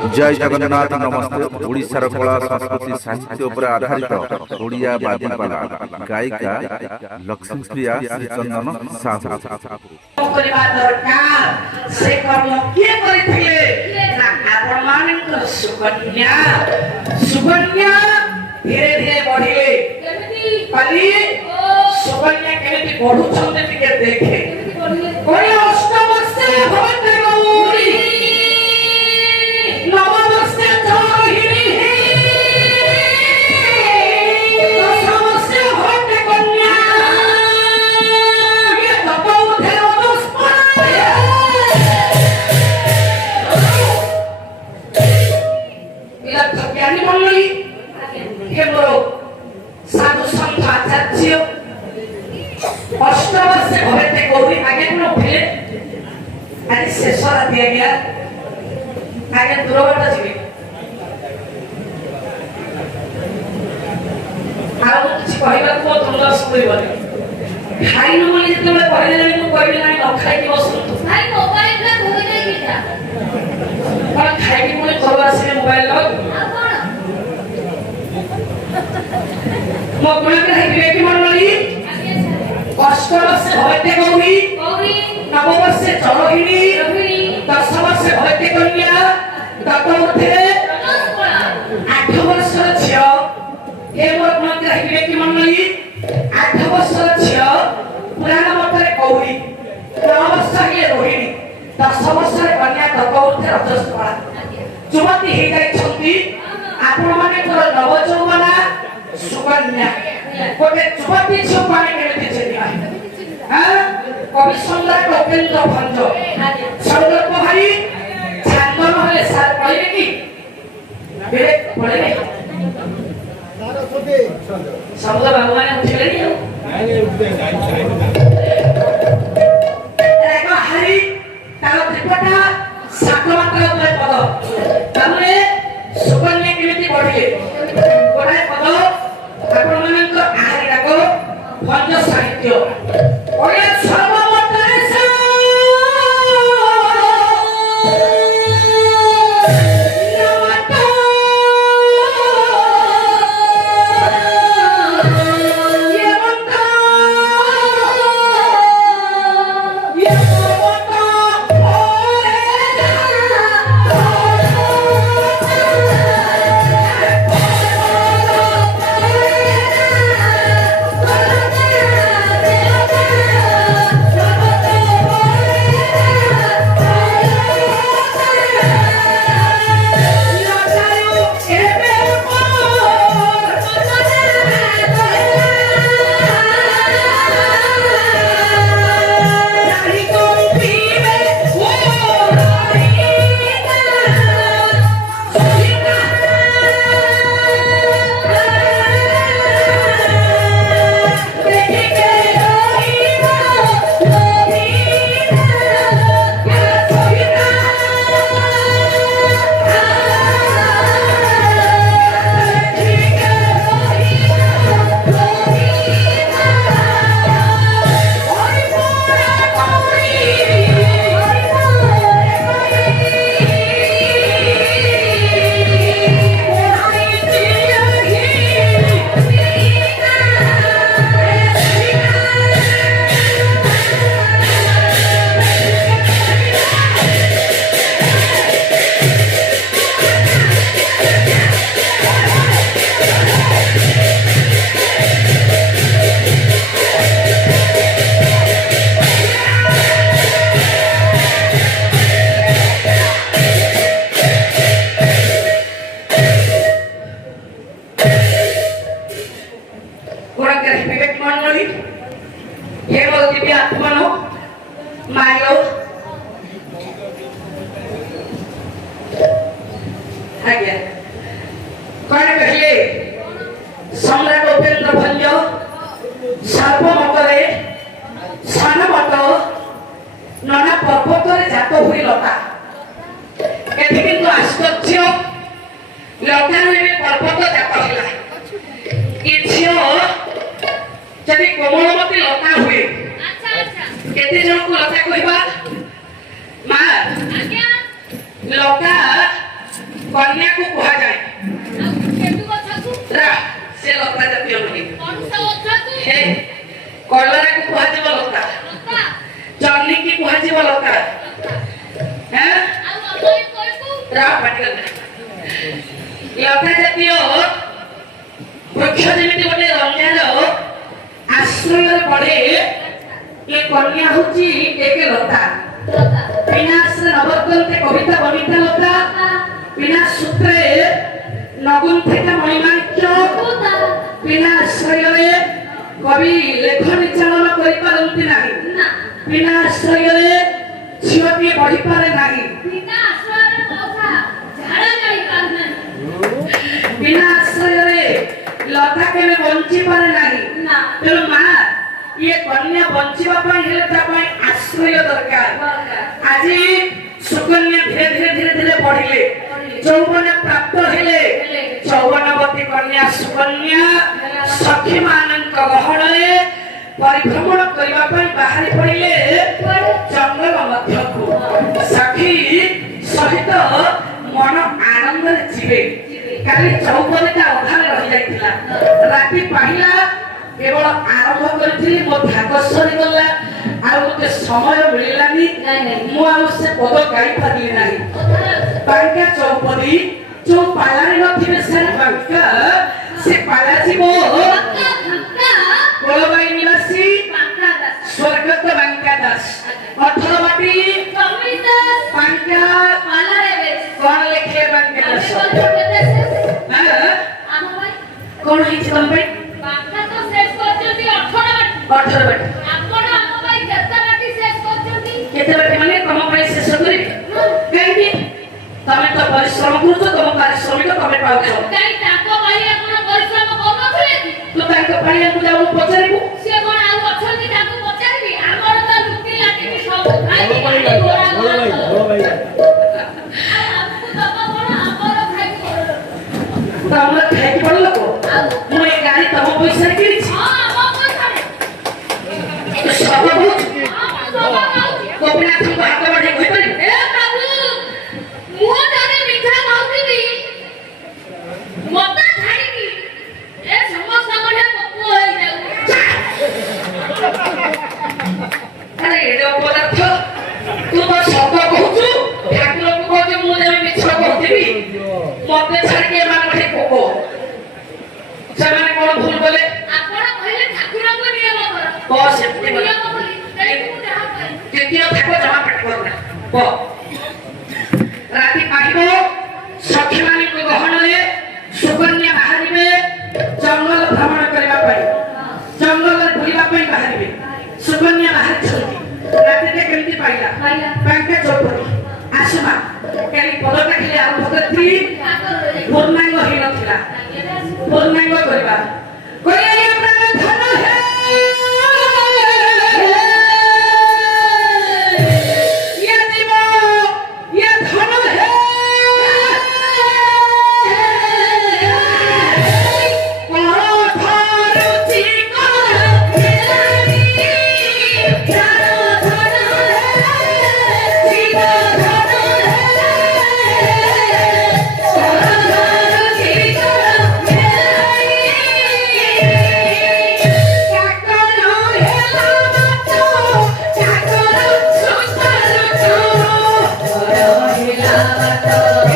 जय जगन्नाथ नमस्ते। ओडिशार कला संस्कृति साहित्य उपर आधारित ओडिया बादीपाला गायिका लक्ष्मीप्रिया श्रीचंदन साहू କରିବା ଦରକାର ସେ କର୍ମ କିଏ କରିଥିଲେ ନା ଆପଣ ମାନଙ୍କର ସୁକନ୍ୟା ସୁକନ୍ୟା ଧୀରେ ଧୀରେ ବଢିଲେ କାଲି ସୁକନ୍ୟା କେମିତି ବଢୁଛନ୍ତି ଟିକେ ଦେଖେ କୋଡିଏ ଅଷ୍ଟମସ୍ୟ ଭବତେ ଗୌରୀ ନବମସ୍ୟ ଚରହିଣୀ ଦଶମସ୍ୟ ଭବତେ କନ୍ୟା ज्ञानी मंडली साधु संत आचार्य अष्टवर्ष भवते गौरी आगे न उठिले आज शेष राति आज्ञा आगे दूरबाट जीवे आउ किछि कहबाक मो तुम सुनिबनी खाइनु बोली जेतेबेले कहले मु कहले नाही न खाइकी बसंतु नाही मोबाइल ला धोइ दे किटा पण खाइकी बोली घर आसे मोबाइल ला मो गुण के विवेकी मंडली अष्टवर्ष भवते गौरी नववर्ष चरहिणी दशवर्ष भवते कन्या दशवर्षे 8 वर्षर झियो हे मोर गुण के विवेकी मंडली 8 वर्षर झियो पुराण मतरे गौरी 9 वर्ष हे रोहिणी 10 वर्षर कन्या दशवर्षे रजस्वला जुवती हे जाई छंती आपण माने कर नव यौवना सुकन्या गोटे जुवती झियो पानी केमिति चेनिया हां कवि सम्राट उपेन्द्र भंज संदर्भ भाई छांदन हले सार पढिबे की बेले पढिबे शब्द बाबू माने उठिले नि एको हरि तारो त्रिपटा सात मात्रा उपरे पद तामे सुकन्या केमिति पढिले गोटाए पद आपण मानक आहारी डाको भंज साहित्य ओया सर्वमतरे सा नमता यमता यमता ओरे सम्राट उपेन्द्र भंज सर्वमतरे सानमत नाना पर्वतरे जात हुई लता एथि किंतु आश्चर्य लता रे पर्वत जात हिला कि झियो जदि कोमलमती लता हुए केते जन को लता कहबा मा आज्ञा लता କନ୍ୟାକୁ କୁହାଯାଏ କେନ୍ଦୁ ଗଛକୁ ରା ସେ ଲତା ଜାତୀୟ ନୁହେଁ ପଣସ ଗଛକୁ ହେ କଲରାକୁ କୁହାଯିବ ଲତା ଲତା ଜହ୍ନିକି କୁହାଯିବ ଲତା হ্যাঁ ଆଉ କଦଳୀ କୋଇକୁ রা ପାଟିକଲ ଲତା ଜାତୀୟ ବୃକ୍ଷ ଯେମିତି ଗୋଟେ ରଞ୍ଜାର ଆଶ୍ରୟରେ ପଡେ ଏ କନ୍ୟା ହଉଛି ଏକ ଲତା ଲତା ବିନାଶରେ ନବର୍ତ୍ତନ୍ତେ କବିତା ବନିତା ଲତା ବିନା ସୂତ୍ରେ ନଗୁନ୍ଥିତ ମଣିମାଞ୍ଚ ଲତା ବିନା ଆଶ୍ରୟରେ କବି ଲେଖନୀ ଚାଳନ କରିପାରନ୍ତି ନାହିଁ ନା ବିନା ଆଶ୍ରୟରେ ଝିଅଟିଏ ବଢିପାରେ ନାହିଁ ବିନା ଆଶ୍ରୟରେ ମଉସା ଝାଡ଼ା ଜାଳି ପାରୁନାହିଁ ବିନା ଆଶ୍ରୟରେ ଲତା କେବେ ବଞ୍ଚିପାରେ ନାହିଁ ନା ତେଣୁ ମା ଇଏ କନ୍ୟା ବଞ୍ଚିବା ପାଇଁ ହେଲେ ତା ପାଇଁ ଆଶ୍ରୟ ଦରକାର ଆଜି ସୁକନ୍ୟା ଧୀରେ ଧୀରେ ଧୀରେ ଧୀରେ ବଢିଲେ ଯୌବନ ପ୍ରାପ୍ତ ହେଲେ ଯୌବନବତୀ କନ୍ୟା ସୁକନ୍ୟା ସଖୀ ମାନଙ୍କ ଗହଣରେ ପରିଭ୍ରମଣ କରିବା ପାଇଁ ବାହାରି ପଡିଲେ ଜଙ୍ଗଲ ମଧ୍ୟକୁ ସଖୀ ସହିତ ମନ ଆନନ୍ଦରେ ଯିବେ କାଲି ଚୌବନଟା ଅଧାରେ ରହିଯାଇଥିଲା ରାତି ପାହିଲା କେବଳ ଆରମ୍ଭ କରିଥିଲି ମୋ ଧାଗ ସରିଗଲା ଆଉ ମୋତେ ସମୟ ମିଳିଲାନି ମୁଁ ଆଉ ସେ ପଦ ଗାଇ ପାରିଲି ନାହିଁ ବାଙ୍କା ଚୌପଦୀ ଯୋଉ ପାଲାରେ ନଥିବେ ସେ ବାଙ୍କା ସେ ପାଲା ଯିବ କୋଳବାଇ ନିବାସୀ ସ୍ୱର୍ଗତ ବାଙ୍କା ଦାସ 18 ବାଟି ବାଙ୍କା କଣ ଲେଖିଲେ ବାଙ୍କା ଦାସ କଣ ହେଇଛି ତମ ପାଇଁ 18 ବାଟି କେତେ ବାଟି ମାନେ ତମ ପାଇଁ ଶେଷ କରିବି କାହିଁକି ତମେ ତ ପରିଶ୍ରମ କରୁଛ ତମ ପାରିଶ୍ରମିକ ତମେ ପାଉଛ ତୁ ତାଙ୍କ ପାଣିଆକୁ ଯାଉ ପଚାରିବୁ ତମର ଖାଇକି ପଡ ଲୋକ ମୁଁ ଏ ଗାଡି ତମ ପଇସାରେ କିଣିଛି ସବୁ ଗୋପୀନାଥଙ୍କୁ ହାତ ବଢେଇ କହିପାରିବୁ ଆରେ ଏଡେ ଅପଦାର୍ଥ ତୁ ତ ସତ କହୁଛୁ ଠାକୁରଙ୍କୁ କହୁଛୁ ମୁଁ ଯେବେ ମିଛ କହୁଥିବି ମତେ ଛାଡିକି ଏମାନେ ପୋକ ସେମାନେ କଣ ଭୁଲ କଲେ ସେମିତି ଦ୍ୱିତୀୟ ଥାକ ଜମା ପାଠ କରୁନା ରାତି ପାହିବ ସଖୀମାନଙ୍କ ଗହଣରେ ସୁକନ୍ୟା ବାହାରିବେ ଜଙ୍ଗଲ ଭ୍ରମଣ କରିବା ପାଇଁ ଜଙ୍ଗଲରେ ବୁଲିବା ପାଇଁ ବାହାରିବେ ସୁକନ୍ୟା ବାହାରିଛନ୍ତି ରାତିରେ କେମିତି ପାଇଲା ବାଙ୍କା ଚୌପଦୀ ଆସମା କାଲି ପଦଟା ଖାଲି ଆରମ୍ଭ କରିଥିଲି ପୂର୍ଣ୍ଣାଙ୍ଗ ହେଇନଥିଲା ପୂର୍ଣ୍ଣାଙ୍ଗ କରିବା ଧନ ହେ Love.